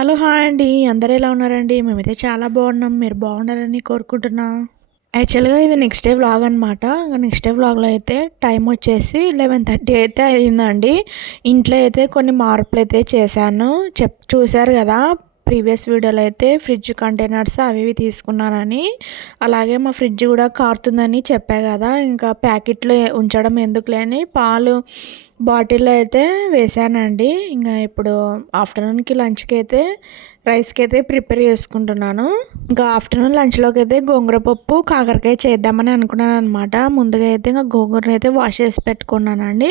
Hello hi అండి. అందరూ ఎలా ఉన్నారండి? మేమైతే చాలా బాగున్నాం. మీరు బాగుండాలని కోరుకుంటున్నా. యాక్చువల్గా ఇది నెక్స్ట్ డే వ్లాగ్ అనమాట నెక్స్ట్ డే వ్లాగ్లో అయితే టైం వచ్చేసి లెవెన్ థర్టీ అయితే అయిందండి. ఇంట్లో అయితే కొన్ని మార్పులు అయితే చేశాను. చెప్ చూశారు కదా ప్రీవియస్ వీడియోలో అయితే ఫ్రిడ్జ్ కంటైనర్స్ అవి ఇవి తీసుకున్నానని. అలాగే మా ఫ్రిడ్జ్ కూడా కారుతుందని చెప్పా కదా. ఇంకా ప్యాకెట్లో ఉంచడం ఎందుకులేని పాలు బాటిల్లో అయితే వేసానండి. ఇంకా ఇప్పుడు ఆఫ్టర్నూన్కి లంచ్కి అయితే రైస్కి అయితే ప్రిపేర్ చేసుకుంటున్నాను. ఇంకా ఆఫ్టర్నూన్ లంచ్లోకి అయితే గోంగూర పప్పు కాకరకాయ చేద్దామని అనుకున్నాను అనమాట ముందుగా అయితే ఇంకా గోంగూరని అయితే వాష్ చేసి పెట్టుకున్నానండి.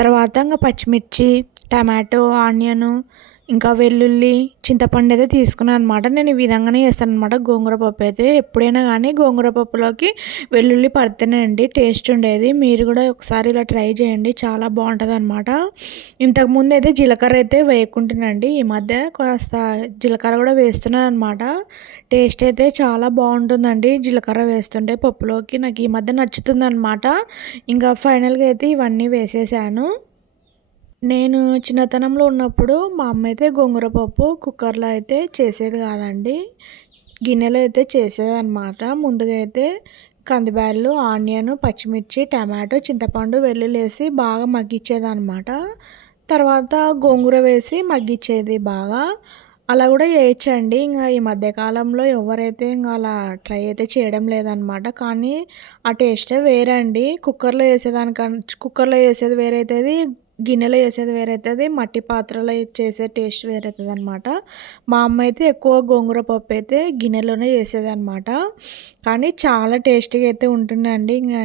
తర్వాత ఇంకా పచ్చిమిర్చి టమాటో ఆనియను ఇంకా వెల్లుల్లి చింతపండు అయితే తీసుకున్నాను అనమాట నేను ఈ విధంగానే చేస్తాను అనమాట గోంగూర పప్పు అయితే ఎప్పుడైనా కానీ గోంగూర పప్పులోకి వెల్లుల్లి పడితేనే అండి టేస్ట్ ఉండేది. మీరు కూడా ఒకసారి ఇలా ట్రై చేయండి. చాలా బాగుంటుంది అనమాట ఇంతకుముందు అయితే జీలకర్ర అయితే వేయకుంటున్నాండి ఈ మధ్య కాస్త జీలకర్ర కూడా వేస్తున్నాను అనమాట టేస్ట్ అయితే చాలా బాగుంటుందండి జీలకర్ర వేస్తుంటే పప్పులోకి. నాకు ఈ మధ్య నచ్చుతుంది అనమాట ఇంకా ఫైనల్గా అయితే ఇవన్నీ వేసేసాను. నేను చిన్నతనంలో ఉన్నప్పుడు మా అమ్మ అయితే గోంగూర పప్పు కుక్కర్లో అయితే చేసేది కాదండి. గిన్నెలో అయితే చేసేది అనమాట ముందుగా అయితే కందిబ్యాళ్ళు ఆనియన్ పచ్చిమిర్చి టమాటో చింతపండు వెల్లుల్లి వేసి బాగా మగ్గించేది అనమాట తర్వాత గోంగూర వేసి మగ్గించేది బాగా. అలా కూడా చేయొచ్చండి. ఇంకా ఈ మధ్యకాలంలో ఎవరైతే ఇంకా అలా ట్రై అయితే చేయడం లేదనమాట కానీ ఆ టేస్టే వేరే అండి కుక్కర్లో వేసేదానికన్నా కుక్కర్లో వేసేది వేరైతే గిన్నెలో వేసేది వేరైతుంది మట్టి పాత్రలో చేసే టేస్ట్ వేరైతుంది అనమాట మా అమ్మ అయితే ఎక్కువ గోంగూర పప్పు అయితే గిన్నెలోనే చేసేది అనమాట కానీ చాలా టేస్టీగా అయితే ఉంటుందండి. ఇంకా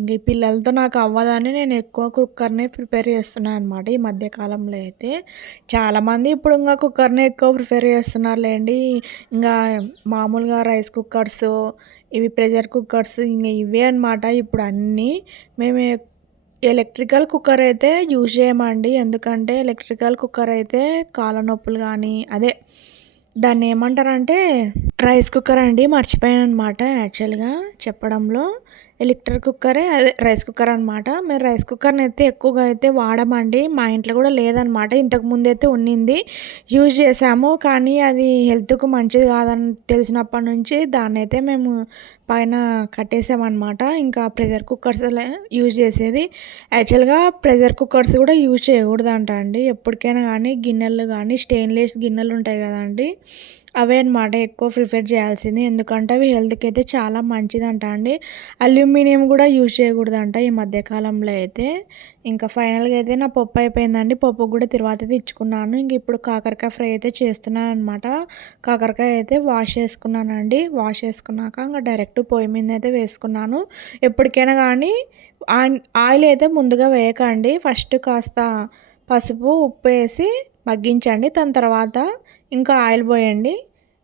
ఇంక పిల్లలతో నాకు అవ్వదని నేను ఎక్కువ కుక్కర్నే ప్రిపేర్ చేస్తున్నాను అనమాట ఈ మధ్యకాలంలో అయితే. చాలామంది ఇప్పుడు ఇంకా కుక్కర్నే ఎక్కువ ప్రిపేర్ చేస్తున్నారులేండి. ఇంకా మామూలుగా రైస్ కుక్కర్స్ ఇవి ప్రెషర్ కుక్కర్స్ ఇంకా ఇవే అనమాట ఇప్పుడు అన్నీ మేము ఎలక్ట్రికల్ కుక్కర్ అయితే యూజ్ చేయమండి. ఎందుకంటే ఎలక్ట్రికల్ కుక్కర్ అయితే కాళ్ళ నొప్పులు కానీ అదే దాన్ని ఏమంటారంటే రైస్ కుక్కర్ అండి. మర్చిపోయాను అనమాట యాక్చువల్గా చెప్పడంలో. ఎలక్ట్రిక్ కుక్కరే అదే రైస్ కుక్కర్ అనమాట మేము రైస్ కుక్కర్ని అయితే ఎక్కువగా అయితే వాడమండి. మా ఇంట్లో కూడా లేదనమాట ఇంతకుముందు అయితే ఉన్నింది. యూజ్ చేసాము కానీ అది హెల్త్కు మంచిది కాదని తెలిసినప్పటి నుంచి దాన్ని అయితే మేము పైన కట్టేసామన్నమాట. ఇంకా ప్రెషర్ కుక్కర్స్ యూజ్ చేసేది. యాక్చువల్గా ప్రెషర్ కుక్కర్స్ కూడా యూజ్ చేయకూడదంట అండి. ఎప్పటికైనా కానీ గిన్నెలు కానీ స్టెయిన్లెస్ గిన్నెలు ఉంటాయి కదండి. అవే అనమాట ఎక్కువ ప్రిఫర్ చేయాల్సింది. ఎందుకంటే అవి హెల్త్కి అయితే చాలా మంచిదంట అండి. అల్యూమినియం కూడా యూజ్ చేయకూడదంట ఈ మధ్యకాలంలో అయితే. ఇంకా ఫైనల్గా అయితే నా పప్పు అయిపోయిందండి. పప్పు కూడా తర్వాత తెచ్చుకున్నాను. ఇంక ఇప్పుడు కాకరకాయ ఫ్రై అయితే చేస్తున్నాను అనమాట కాకరకాయ అయితే వాష్ చేసుకున్నానండి. వాష్ చేసుకున్నాక ఇంకా డైరెక్ట్ పొయ్యి మీద అయితే వేసుకున్నాను. ఎప్పటికైనా కానీ ఆయిల్ అయితే ముందుగా వేయకండి. ఫస్ట్ కాస్త పసుపు ఉప్పు వేసి మగ్గించండి. దాని తర్వాత ఇంకా ఆయిల్ పోయండి.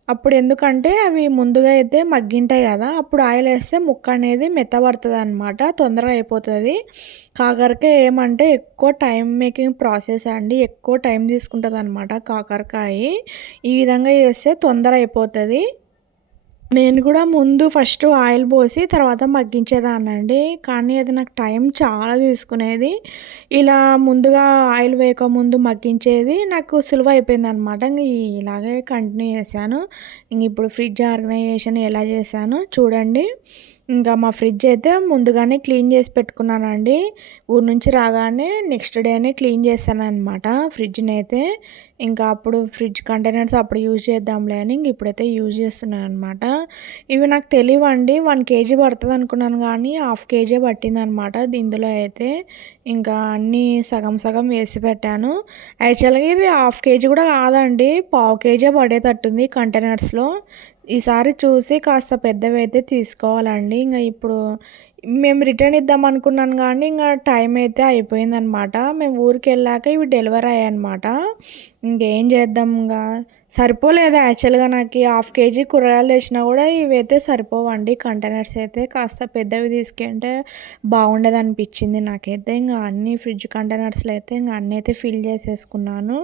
అప్పుడు ఎందుకంటే అవి ముందుగా అయితే మగ్గింటాయి కదా అప్పుడు ఆయిల్ వేస్తే ముక్క అనేది మెత్తబడుతుంది అనమాట తొందరగా అయిపోతుంది. కాకరకాయ ఏమంటే ఎక్కువ టైం మేకింగ్ ప్రాసెస్ అండి ఎక్కువ టైం తీసుకుంటుంది అనమాట కాకరకాయ. ఈ విధంగా చేస్తే తొందర అయిపోతుంది. నేను కూడా ముందు ఫస్ట్ ఆయిల్ పోసి తర్వాత మగ్గించేదాన్నండి. కానీ అది నాకు టైం చాలా తీసుకునేది. ఇలా ముందుగా ఆయిల్ వేయక ముందు మగ్గించేది నాకు సులువు అయిపోయింది అనమాట ఇలాగే కంటిన్యూ చేశాను. ఇంక ఇప్పుడు ఫ్రిడ్జ్ ఆర్గనైజేషన్ ఎలా చేశాను చూడండి. ఇంకా మా ఫ్రిడ్జ్ అయితే ముందుగానే క్లీన్ చేసి పెట్టుకున్నానండి. ఊరి నుంచి రాగానే నెక్స్ట్ డేనే క్లీన్ చేస్తాను అనమాట ఫ్రిడ్జ్ని అయితే ఇంకా అప్పుడు ఫ్రిడ్జ్ కంటైనర్స్ అప్పుడు యూజ్ చేద్దాంలే అని ఇంక ఇప్పుడైతే యూజ్ చేస్తున్నాను అనమాట ఇవి నాకు తెలియవండి వన్ కేజీ పడుతుంది అనుకున్నాను కానీ హాఫ్ కేజీ పట్టిందనమాట ఇందులో అయితే. ఇంకా అన్నీ సగం సగం వేసి పెట్టాను. యాక్చువల్గా ఇవి హాఫ్ కేజీ కూడా కాదండి పావు కేజీ పడేటట్టుంది కంటైనర్స్లో. ఈసారి చూసి కాస్త పెద్దవి అయితే తీసుకోవాలండి. ఇంకా ఇప్పుడు మేము రిటర్న్ ఇద్దాం అనుకున్నాను కానీ ఇంకా టైం అయితే అయిపోయిందనమాట. మేము ఊరికి వెళ్ళాక ఇవి డెలివరీ అయ్యాయన్నమాట ఇంకేం చేద్దాం ఇంకా సరిపోలేదు యాక్చువల్గా నాకు హాఫ్ కేజీ కూరగాయలు తెచ్చినా కూడా ఇవైతే సరిపోవండి. కంటైనర్స్ అయితే కాస్త పెద్దవి తీసుకుంటే బాగుండేది అనిపించింది నాకైతే. ఇంకా అన్ని ఫ్రిడ్జ్ కంటైనర్స్లో అయితే ఇంకా అన్నీ అయితే ఫిల్ చేసేసుకున్నాను.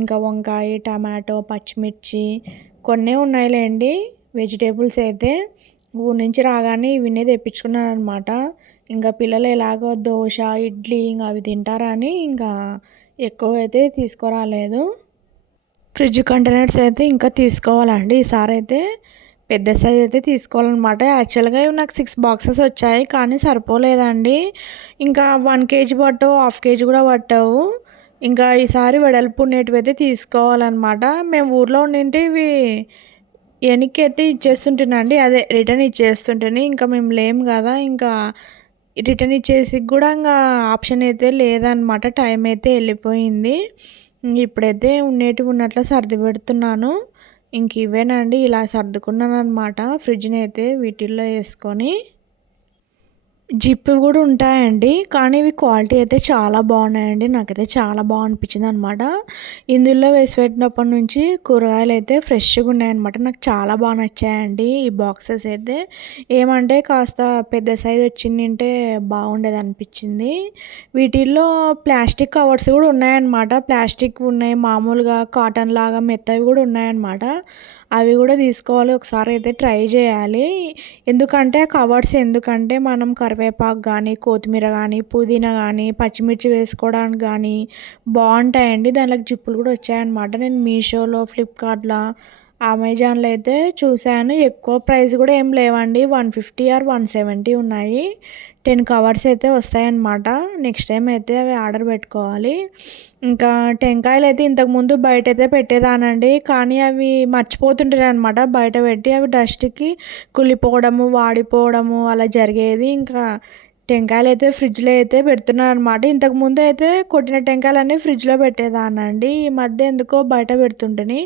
ఇంకా వంకాయ టమాటో పచ్చిమిర్చి కొన్నే ఉన్నాయిలేండి వెజిటేబుల్స్ అయితే ఊరి నుంచి రాగానే ఇవన్నీ తెప్పించుకున్నాను అనమాట ఇంకా పిల్లలు ఎలాగో దోశ ఇడ్లీ ఇంకా అవి తింటారని ఇంకా ఎక్కువ అయితే తీసుకురాలేదు. ఫ్రిడ్జ్ కంటైనర్స్ అయితే ఇంకా తీసుకోవాలండి ఈసారి అయితే పెద్ద సైజ్ అయితే తీసుకోవాలన్నమాట. యాక్చువల్గా ఇవి నాకు సిక్స్ బాక్సెస్ వచ్చాయి కానీ సరిపోలేదండి. ఇంకా వన్ కేజీ పట్టవు హాఫ్ కేజీ కూడా పట్టవు. ఇంకా ఈసారి వెడల్పు ఉండేటివి అయితే తీసుకోవాలన్నమాట. మేము ఊర్లో ఉండింటే ఇవి వెనక్కి అయితే ఇచ్చేస్తుంటేనండి అదే రిటర్న్ ఇచ్చేస్తుంటేనే ఇంకా మేము లేము కదా ఇంకా రిటర్న్ ఇచ్చేసి కూడా ఇంకా ఆప్షన్ అయితే లేదనమాట టైం అయితే వెళ్ళిపోయింది. ఇప్పుడైతే ఉండేటివి ఉన్నట్లు సర్ది పెడుతున్నాను. ఇంక ఇవేనండి ఇలా సర్దుకున్నాను అనమాట ఫ్రిడ్జ్ని అయితే వీటిల్లో వేసుకొని. జిప్పు కూడా ఉంటాయండి. కానీ ఇవి క్వాలిటీ అయితే చాలా బాగున్నాయండి. నాకైతే చాలా బాగా అనిపించింది అనమాట ఇందులో వేసి పెట్టినప్పటి నుంచి కూరగాయలు అయితే ఫ్రెష్గా ఉన్నాయన్నమాట. నాకు చాలా బాగా నచ్చాయండి ఈ బాక్సెస్ అయితే. ఏమంటే కాస్త పెద్ద సైజ్ వచ్చిందంటే బాగుండేది అనిపించింది. వీటిల్లో ప్లాస్టిక్ కవర్స్ కూడా ఉన్నాయన్నమాట. ప్లాస్టిక్ ఉన్నాయి మామూలుగా కాటన్ లాగా మెత్తవి కూడా ఉన్నాయన్నమాట. అవి కూడా తీసుకోవాలి. ఒకసారి అయితే ట్రై చేయాలి. ఎందుకంటే కవర్స్ ఎందుకంటే మనం కరివేపాకు కానీ కొత్తిమీర కానీ పుదీనా కానీ పచ్చిమిర్చి వేసుకోవడానికి కానీ బాగుంటాయండి. దానిలోకి జిప్పులు కూడా వచ్చాయన్నమాట. నేను మీషోలో ఫ్లిప్కార్ట్లో అమెజాన్లో అయితే చూశాను. ఎక్కువ ప్రైస్ కూడా ఏం లేవండి. One fifty or one seventy ఉన్నాయి. టెన్ కవర్స్ అయితే వస్తాయన్నమాట. నెక్స్ట్ టైం అయితే అవి ఆర్డర్ పెట్టుకోవాలి. ఇంకా టెంకాయలు అయితే ఇంతకుముందు బయట అయితే పెట్టేదానండి. కానీ అవి మర్చిపోతుంటారు అనమాట బయట పెట్టి అవి డస్ట్కి కుళ్ళిపోవడము వాడిపోవడము అలా జరిగేది. ఇంకా టెంకాయలు అయితే ఫ్రిడ్జ్లో అయితే పెడుతున్నాను అనమాట ఇంతకుముందు అయితే కొట్టిన టెంకాయలన్నీ ఫ్రిడ్జ్లో పెట్టేదానండి ఈ మధ్య ఎందుకో బయట పెడుతుంటని.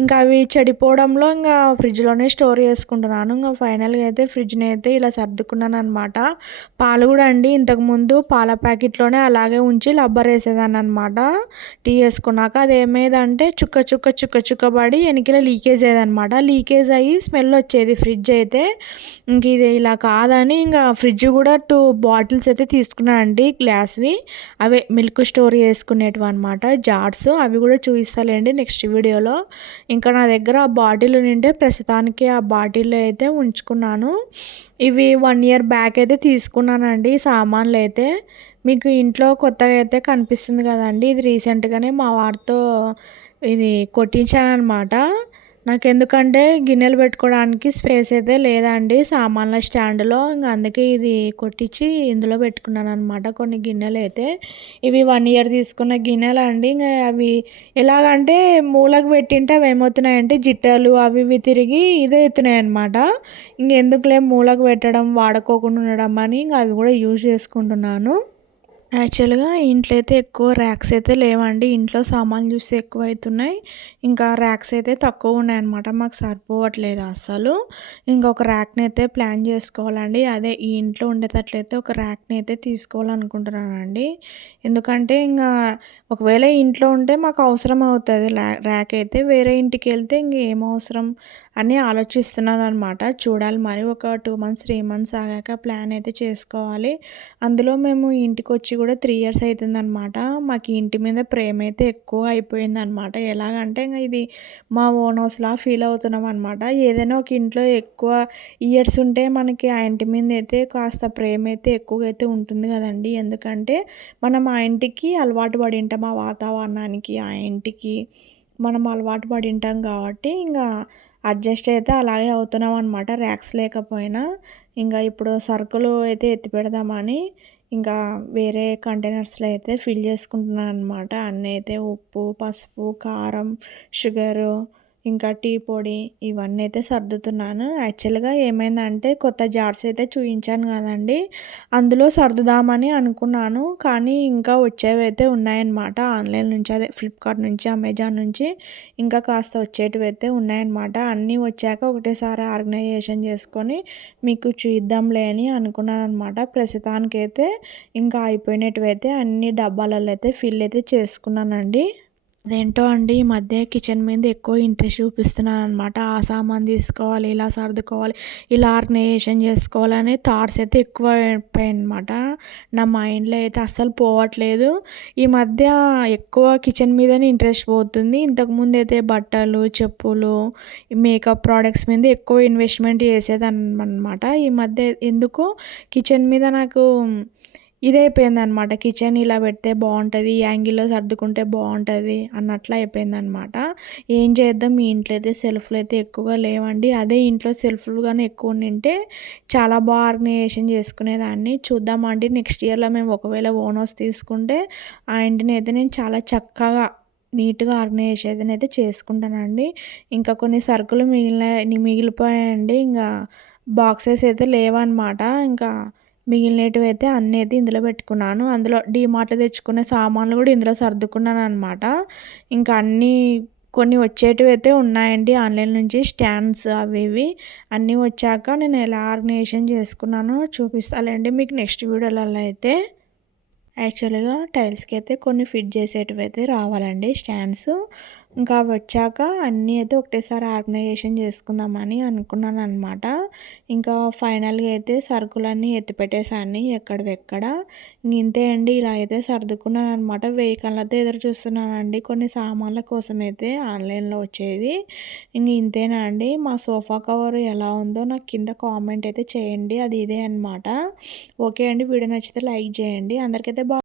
ఇంకా అవి చెడిపోవడంలో ఇంకా ఫ్రిడ్జ్లోనే స్టోర్ చేసుకుంటున్నాను. ఇంకా ఫైనల్గా అయితే ఫ్రిడ్జ్ని అయితే ఇలా సర్దుకున్నాను అనమాట పాలు కూడా అండి ఇంతకుముందు పాల ప్యాకెట్లోనే అలాగే ఉంచి లబ్బర్ వేసేదాన్ని అనమాట టీ వేసుకున్నాక అది ఏమేదంటే చుక్క చుక్క చుక్క చుక్క పడి వెనకల లీకేజ్ అయ్యేదనమాట లీకేజ్ అయ్యి స్మెల్ వచ్చేది ఫ్రిడ్జ్ అయితే. ఇంక ఇది ఇలా కాదని ఇంకా ఫ్రిడ్జ్ కూడా టూ బాటిల్స్ అయితే తీసుకున్నానండి గ్లాస్వి. అవే మిల్క్ స్టోర్ చేసుకునేటివి అనమాట జార్స్. అవి కూడా చూపిస్తాలేండి నెక్స్ట్ వీడియోలో. ఇంకా నా దగ్గర ఆ బాటిల్ నింటే ప్రస్తుతానికి ఆ బాటిల్ అయితే ఉంచుకున్నాను. ఇవి వన్ ఇయర్ బ్యాక్ అయితే తీసుకున్నానండి సామాన్లు అయితే. మీకు ఇంట్లో కొత్తగా అయితే కనిపిస్తుంది కదండి ఇది రీసెంట్గానే మా వారితో ఇది కొట్టించాను అనమాట నాకు ఎందుకంటే గిన్నెలు పెట్టుకోవడానికి స్పేస్ అయితే లేదండి. సామాన్ల స్టాండ్లో. ఇంకా అందుకే ఇది కొట్టించి ఇందులో పెట్టుకున్నాను అనమాట కొన్ని గిన్నెలు అయితే. ఇవి వన్ ఇయర్ తీసుకున్న గిన్నెలు అండి. ఇంకా అవి ఎలాగంటే మూలకు పెట్టింటే అవి ఏమవుతున్నాయంటే జిట్టలు అవి ఇవి తిరిగి ఇదే అవుతున్నాయి అనమాట ఇంకెందుకులే మూలకు పెట్టడం వాడుకోకుండా ఉండడం అని ఇంకా అవి కూడా యూజ్ చేసుకుంటున్నాను. యాక్చువల్గా ఇంట్లో అయితే ఎక్కువ ర్యాక్స్ అయితే లేవండి. ఇంట్లో సామాన్లు చూస్తే ఎక్కువ అవుతున్నాయి ఇంకా ర్యాక్స్ అయితే తక్కువ ఉన్నాయి అనమాట మాకు సరిపోవట్లేదు అసలు ఇంకొక ర్యాక్ని అయితే ప్లాన్ చేసుకోవాలండి. అదే ఈ ఇంట్లో ఉండేటట్లయితే ఒక ర్యాక్ని అయితే తీసుకోవాలనుకుంటున్నానండి. ఎందుకంటే ఇంకా ఒకవేళ ఇంట్లో ఉంటే మాకు అవసరం అవుతుంది. ర్యాక్ అయితే వేరే ఇంటికి వెళ్తే ఇంక ఏం అవసరం? అని ఆలోచిస్తున్నాను అనమాట చూడాలి మరి ఒక టూ మంత్స్ త్రీ మంత్స్ ఆగాక ప్లాన్ అయితే చేసుకోవాలి. అందులో మేము ఇంటికి వచ్చి కూడా త్రీ ఇయర్స్ అవుతుందన్నమాట మాకు ఇంటి మీద ప్రేమ అయితే ఎక్కువ అయిపోయిందనమాట ఎలాగంటే ఇంకా ఇది మా ఓన్ హౌస్లా ఫీల్ అవుతున్నాం అనమాట ఏదైనా ఒక ఇంట్లో ఎక్కువ ఇయర్స్ ఉంటే మనకి ఆ ఇంటి మీద అయితే కాస్త ప్రేమ అయితే ఎక్కువగా అయితే ఉంటుంది కదండి. ఎందుకంటే మనం ఆ ఇంటికి అలవాటు పడి ఉంటాం ఆ వాతావరణానికి ఆ ఇంటికి మనం అలవాటు పడి ఉంటాం కాబట్టి ఇంకా అడ్జస్ట్ అయితే అలాగే అవుతున్నాం అనమాట ర్యాక్స్ లేకపోయినా ఇంకా ఇప్పుడు సరుకులు అయితే ఎత్తి పెడదామని ఇంకా వేరే కంటైనర్స్లో అయితే ఫిల్ చేసుకుంటున్నాను అనమాట అన్నీ అయితే ఉప్పు పసుపు కారం షుగరు ఇంకా టీ పొడి ఇవన్నీ అయితే సర్దుతున్నాను. యాక్చువల్గా ఏమైందంటే కొత్త జార్స్ అయితే చూపించాను కదండి. అందులో సర్దుదామని అనుకున్నాను. కానీ ఇంకా వచ్చేవి అయితే ఉన్నాయన్నమాట. ఆన్లైన్ నుంచి అదే ఫ్లిప్కార్ట్ నుంచి అమెజాన్ నుంచి ఇంకా కాస్త వచ్చేటివి అయితే ఉన్నాయన్నమాట. అన్నీ వచ్చాక ఒకటేసారి ఆర్గనైజేషన్ చేసుకొని మీకు చూద్దాంలే అని అనుకున్నాను అనమాట ప్రస్తుతానికైతే ఇంకా అయిపోయినట్టు అయితే అన్ని డబ్బాలలో అయితే ఫిల్ అయితే చేసుకున్నానండి. అదేంటో అండి ఈ మధ్య కిచెన్ మీద ఎక్కువ ఇంట్రెస్ట్ చూపిస్తున్నాను అనమాట ఆ సామాన్ తీసుకోవాలి ఇలా సర్దుకోవాలి ఇలా ఆర్గనైజేషన్ చేసుకోవాలని థాట్స్ అయితే ఎక్కువ అయిపోయాయి అనమాట నా మైండ్లో అయితే అస్సలు పోవట్లేదు. ఈ మధ్య ఎక్కువ కిచెన్ మీదనే ఇంట్రెస్ట్ పోతుంది. ఇంతకుముందు అయితే బట్టలు చెప్పులు మేకప్ ప్రోడక్ట్స్ మీద ఎక్కువ ఇన్వెస్ట్మెంట్ చేసేదాన్ని అనమాట ఈ మధ్య ఎందుకో? కిచెన్ మీద నాకు ఇదైపోయిందనమాట. కిచెన్ ఇలా పెడితే బాగుంటుంది ఈ యాంగిల్లో సర్దుకుంటే బాగుంటుంది అన్నట్లు అయిపోయిందనమాట. ఏం చేద్దాం? మీ ఇంట్లో అయితే సెల్ఫ్లు అయితే ఎక్కువగా లేవండి. అదే ఇంట్లో సెల్ఫ్లు కానీ ఎక్కువ ఉంటే చాలా బాగా ఆర్గనైజేషన్ చేసుకునేదాన్ని. చూద్దామండి నెక్స్ట్ ఇయర్లో మేము ఒకవేళ ఓనర్స్ తీసుకుంటే ఆ ఇంటిని అయితే నేను చాలా చక్కగా నీట్గా ఆర్గనైజేషన్ అయితే చేసుకుంటానండి. ఇంకా కొన్ని సరుకులు మిగిలిన మిగిలిపోయాయండి. ఇంకా బాక్సెస్ అయితే లేవన్నమాట ఇంకా మిగిలినవి అయితే అన్నీ అయితే ఇందులో పెట్టుకున్నాను. అందులో డీమార్ట్లో తెచ్చుకునే సామాన్లు కూడా ఇందులో సర్దుకున్నాను అనమాట ఇంకా అన్నీ కొన్ని వచ్చేటివి అయితే ఉన్నాయండి. ఆన్లైన్ నుంచి స్టాండ్స్ అవి ఇవి అన్నీ వచ్చాక నేను ఎలా ఆర్గనైజేషన్ చేసుకున్నానో చూపిస్తానండి మీకు నెక్స్ట్ వీడియోలలో అయితే. యాక్చువల్గా టైల్స్కి అయితే కొన్ని ఫిట్ చేసేటివి అయితే రావాలండి స్టాండ్స్ ఇంకా వచ్చాక అన్నీ అయితే ఒకటేసారి ఆర్గనైజేషన్ చేసుకుందామని అనుకున్నాను అనమాట ఇంకా ఫైనల్గా అయితే సరుకులన్నీ ఎత్తిపెట్టేసాన్ని ఎక్కడవెక్కడ. ఇంతే అండి ఇలా అయితే సర్దుకున్నాను అనమాట వెయ్యి కళ్ళతో ఎదురు చూస్తున్నానండి కొన్ని సామాన్ల కోసం అయితే ఆన్లైన్లో వచ్చేవి. ఇంక ఇంతేనా అండి మా సోఫా కవర్ ఎలా ఉందో నాకు కింద కామెంట్ అయితే చేయండి అది ఇదే అనమాట ఓకే అండి వీడియో నచ్చితే లైక్ చేయండి అందరికైతే బా